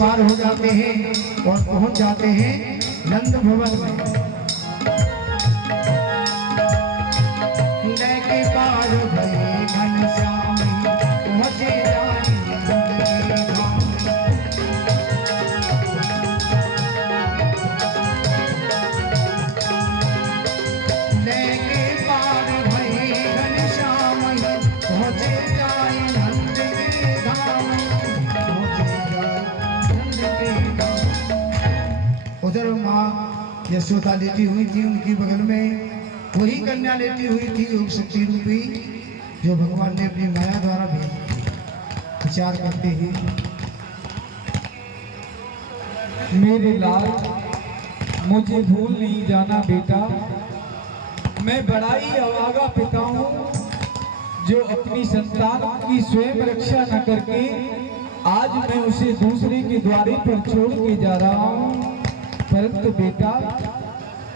पार हो जाते हैं और पहुंच जाते हैं नंद भवन में। लेके पार भये घनश्याम पहुंचे जाए नंद के धाम। लेके पार भये घनश्याम पहुंचे जाए नंद के धाम। उधर माँ यशोदा लेटी हुई थी, उनकी बगल में वही कन्या लेटी हुई थी योग शक्ति रूपी, जो भगवान ने अपनी माया द्वारा भेजी। विचार करते हैं, मेरे लाल मुझे भूल नहीं जाना बेटा। मैं बड़ा ही अभागा पिता हूँ, जो अपनी संतान की स्वयं रक्षा न करके आज मैं उसे दूसरे के द्वारे पर छोड़ के जा रहा हूँ। परंतु बेटा,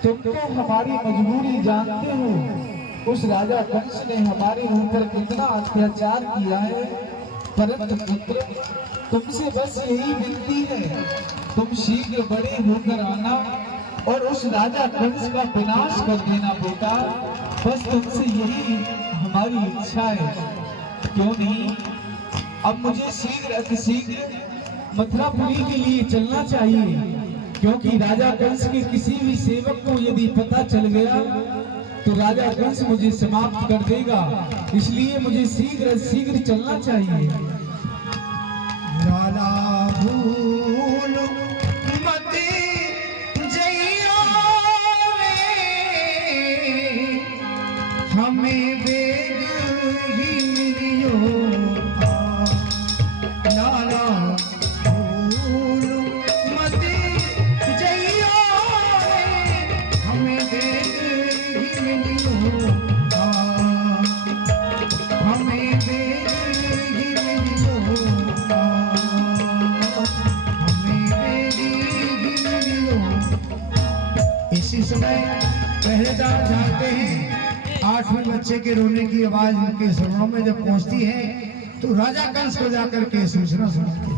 तुम तो हमारी मजबूरी जानते हो। उस राजा कंस ने हमारे ऊपर कितना अत्याचार किया है। परंतु पुत्र, तुमसे बस यही विनती है, तुम शीघ्र बड़े होकर आना और उस राजा कंस का विनाश कर देना बेटा। बस तुमसे यही हमारी इच्छा है। क्यों नहीं, अब मुझे शीघ्र अतिशीघ्र मथुरापुरी के लिए चलना चाहिए, क्योंकि राजा कंस के किसी भी सेवक को यदि पता चल गया तो राजा कंस मुझे समाप्त कर देगा। इसलिए मुझे शीघ्र शीघ्र चलना चाहिए। लाला भूल मती जइयो रे, हमें वेग ही मिलियो। लाला भूल मती जइयो रे, हमें वेग ही मिलियो। हमें वेग ही मिलियो। हमें वेग ही मिलियो। इसी समय पहरेदार जानते हैं 8वें बच्चे के रोने की आवाज उनके सुनों में जब पहुंचती है तो राजा कंस को जाकर के सूचना सुनाते हैं।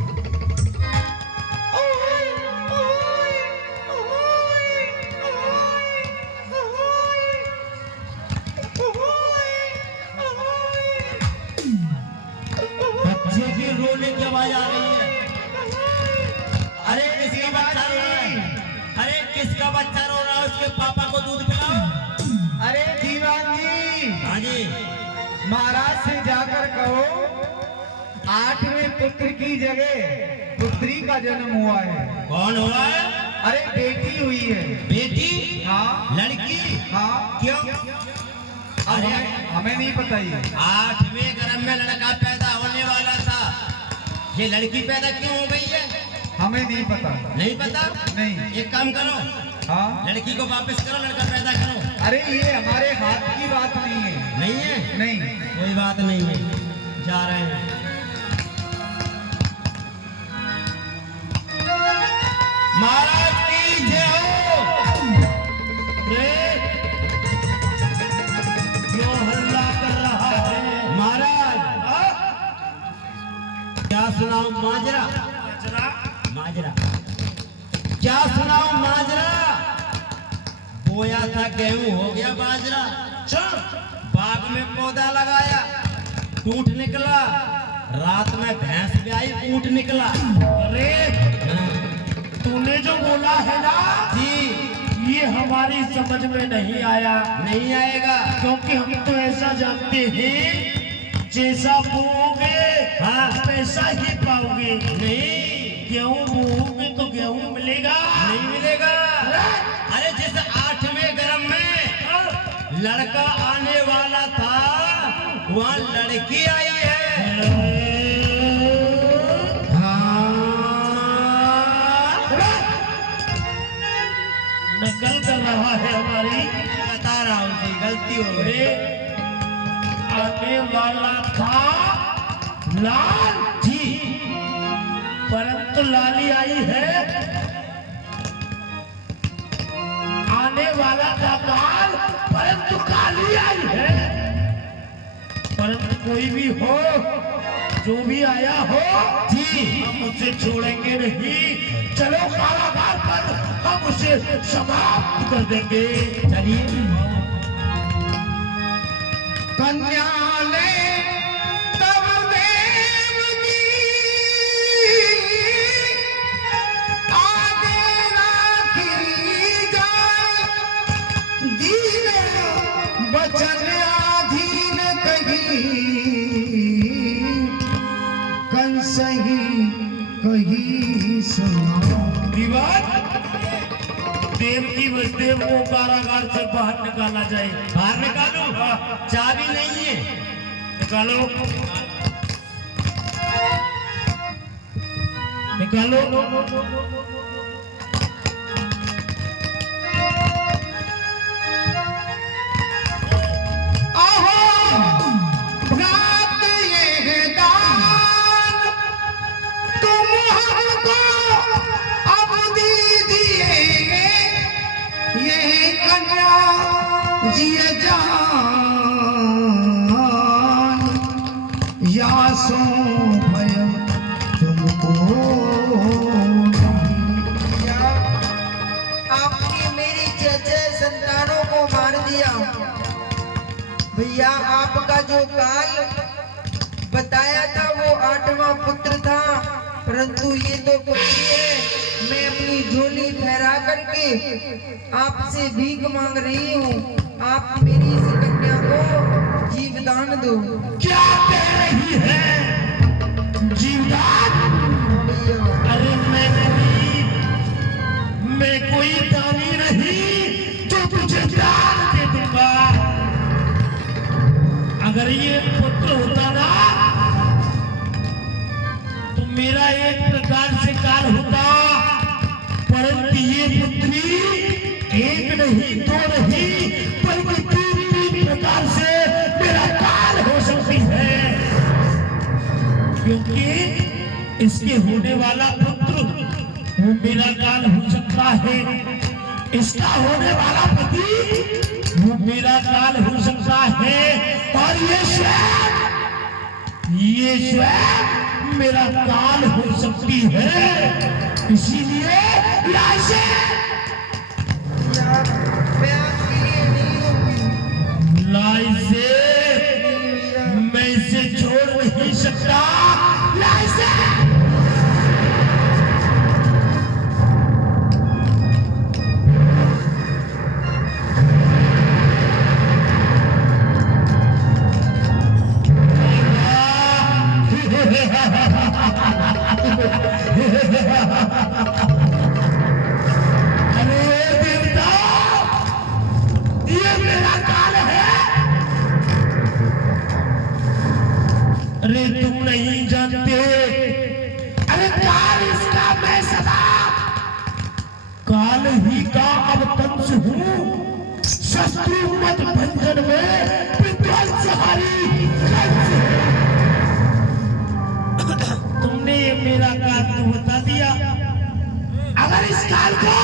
बच्चे की रोने की आवाज आ रही है। अरे किसका बच्चा रो रहा है? अरे किसका बच्चा रो रहा है? उसके पापा को दूध पिलाओ। अरे दीवान जी, हाँ जी, महाराज से जाकर कहो 8वें पुत्र की जगह पुत्री का जन्म हुआ है। कौन हुआ है? अरे बेटी हुई है। बेटी? हाँ लड़की? हाँ। क्यों? अब हमें नहीं पता ये। 8वें गर्भ में लड़का पैदा होने वाला था, ये लड़की पैदा क्यों हो गई है? हमें नहीं पता। नहीं पता? नहीं। एक काम करो, हाँ, लड़की को वापस करो, लड़का पैदा करो। अरे ये हमारे हाथ की बात नहीं है। नहीं है? नहीं। कोई बात नहीं है, जा रहे हैं। महाराज की जय हो। क्यों हल्ला कर रहा है महाराज? क्या सुनाऊं माजरा? माजरा क्या सुनाऊं माजरा? बोया था गेहूं, हो गया बाजरा। बाग में पौधा लगाया, टूट निकला। रात में भैंस ब्याई, ऊंट निकला। अरे तूने जो बोला है ना जी, ये हमारी समझ में नहीं आया। नहीं आएगा, क्योंकि हम तो ऐसा जानते हैं, जैसा बोओगे हाँ, वैसा ही पाओगे। नहीं, गेहूं बोओगे तो गेहूं मिलेगा। नहीं मिलेगा। अरे जिस 8वें गर्भ में लड़का आने वाला था, वहाँ लड़की आई है। नकल कर रहा है हमारी। बता रहा हूँ जी, गलती हो गई। आने वाला था लाल जी, परंतु लाली आई है। आने वाला था काल, परंतु काली आई है। परंतु कोई भी हो, जो भी आया हो जी हम उसे छोड़ेंगे नहीं। चलो कारागार पर हम उसे समाप्त कर देंगे। चलिए। कन्या ले तब देवकी आगे राखी जाए, दीन बचन आधीन कही, कंसही कही सुना। दीवार देवकी वसुदेव को कारागार से बाहर निकाला जाए। बाहर निकालो, चाबी नहीं है। निकालो निकालो। अहो भ्रात ये दान तुम हमको अब दीजिए, ये कन्या जिय जान, या सो भय तुमको क्या आपने मेरी 6 संतानों को मार दिया? भैया आपका जो काल बताया था वो 8वां पुत्र था, परंतु ये तो पुत्री है। मैं अपनी झोली फहरा करके आपसे भीख मांग रही हूँ, आप मेरी इस कन्या को जीवदान दो। क्या कह रही है? जीवदान? भैया अरे मैं कोई दानी नहीं जो तुझे दान दे दूंगा। अगर ये पुत्र होता ना तो मेरा एक प्रकार से काल होता, परंतु ये पुत्री एक नहीं दो नहीं बल्कि 3 प्रकार से मेरा काल हो सकती है, क्योंकि इसके होने वाला पुत्र वो मेरा काल हो सकता है, इसका होने वाला पति वो मेरा काल हो सकता है, और ये स्वयं मेरा काल हो सकती है। इसीलिए लाइसे भैया, मैं आपके लिए नहीं होंगी। लाइसे मैं इसे छोड़ नहीं सकता। लाइसे अरे देवता, ये मेरा काल है। अरे तुम नहीं जानते, अरे काल इसका मैं सदा काल ही का अवतंस हूँ। शत्रु मत भंजन में विध्वंसहारी कंस हूँ। तुमने ये मेरा काल तो बता दिया, अगर इस काल को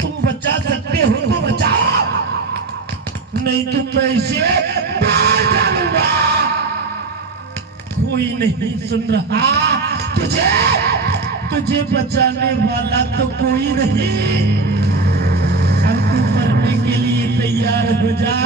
तुम बचा सकते हो तो बचाओ, नहीं तो मैं इसे मार डालूंगा। कोई नहीं सुन रहा, तुझे बचाने वाला तो कोई नहीं। अब तू मरने के लिए तैयार हो जा।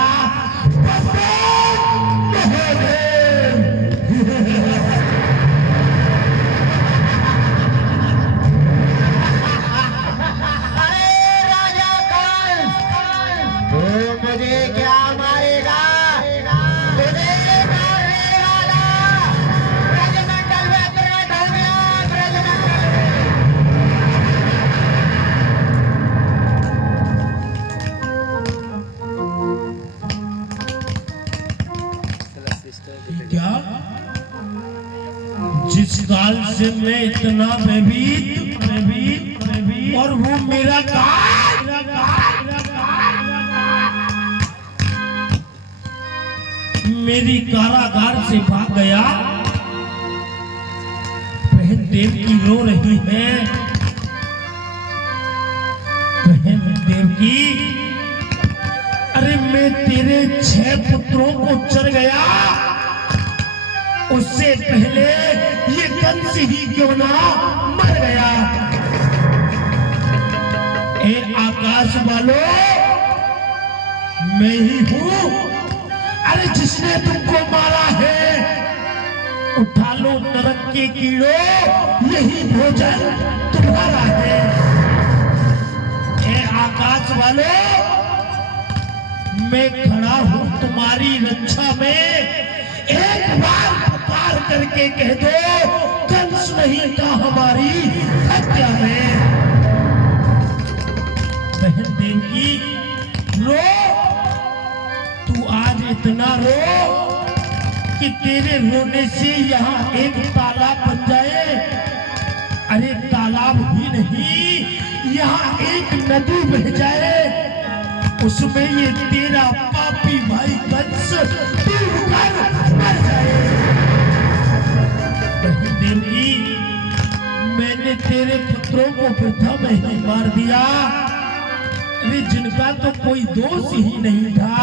मुझे क्या मारेगा? मुझे मारने वाला ब्रजमंडल में प्रकट हो गया। क्या जिस काल से मैं इतना भयभीत और वो मेरा काल मेरी कारागार से भाग गया। बहन देवकी रो रही है। बहन देवकी, अरे मैं तेरे 6 पुत्रों को चर गया उससे पहले ये कंस ही क्यों ना मर गया। ए आकाश वालों, मैं ही हूं, अरे जिसने तुमको मारा है। उठा लो नरक के कीड़ों, यही भोजन तुम्हारा है। ए आकाश वालों, मैं खड़ा हूं तुम्हारी रक्षा में। एक बार पुकार करके कह दो, कंस नहीं था हमारी हत्या में। बहन देवकी रो, तू आज इतना रो कि तेरे रोने से यहाँ एक तालाब बन जाए। अरे तालाब ही नहीं, यहाँ एक नदी बह जाए, उसमें ये तेरा पापी भाई कंस डूबकर मर जाए। बहन देवकी, मैंने तेरे पुत्रों को वृथा में ही मार दिया। अरे जिनका तो कोई दोष ही नहीं था।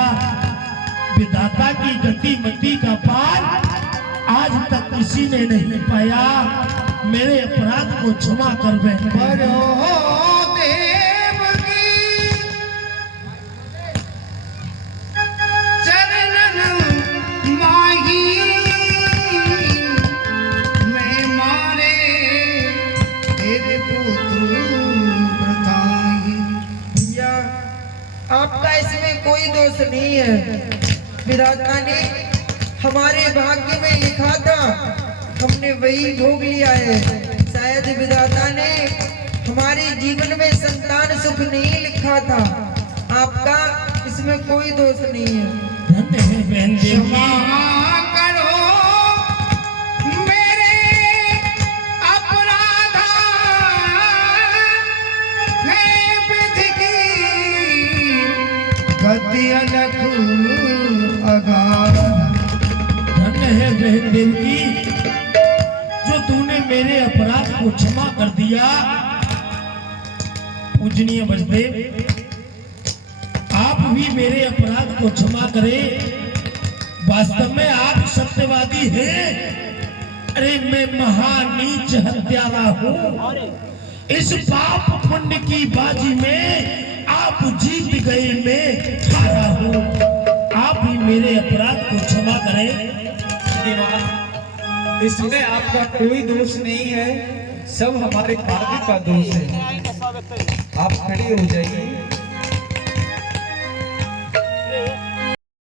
विधाता की गति मति का पार आज तक किसी ने नहीं पाया। मेरे अपराध को क्षमा कर बहन। आपका इसमें कोई दोष नहीं है। विधाता ने हमारे भाग्य में लिखा था, हमने वही भोग लिया है। शायद विधाता ने हमारे जीवन में संतान सुख नहीं लिखा था। आपका इसमें कोई दोष नहीं है। धन्य है बहन देवकी। धन्य है बहन देवकी, जो तूने मेरे अपराध को क्षमा कर दिया। पूजनीय वसुदेव, आप भी मेरे अपराध को क्षमा करें। वास्तव में आप सत्यवादी हैं। अरे मैं महानीच हत्यारा हूँ। इस पाप पुण्य की बाजी में आप जीत गए, मैं हारा हूँ। आप भी मेरे अपराध को क्षमा करें। इसमें आपका कोई दोष नहीं है, सब हमारे भाग्य का दोष है। आप खड़े हो जाइए।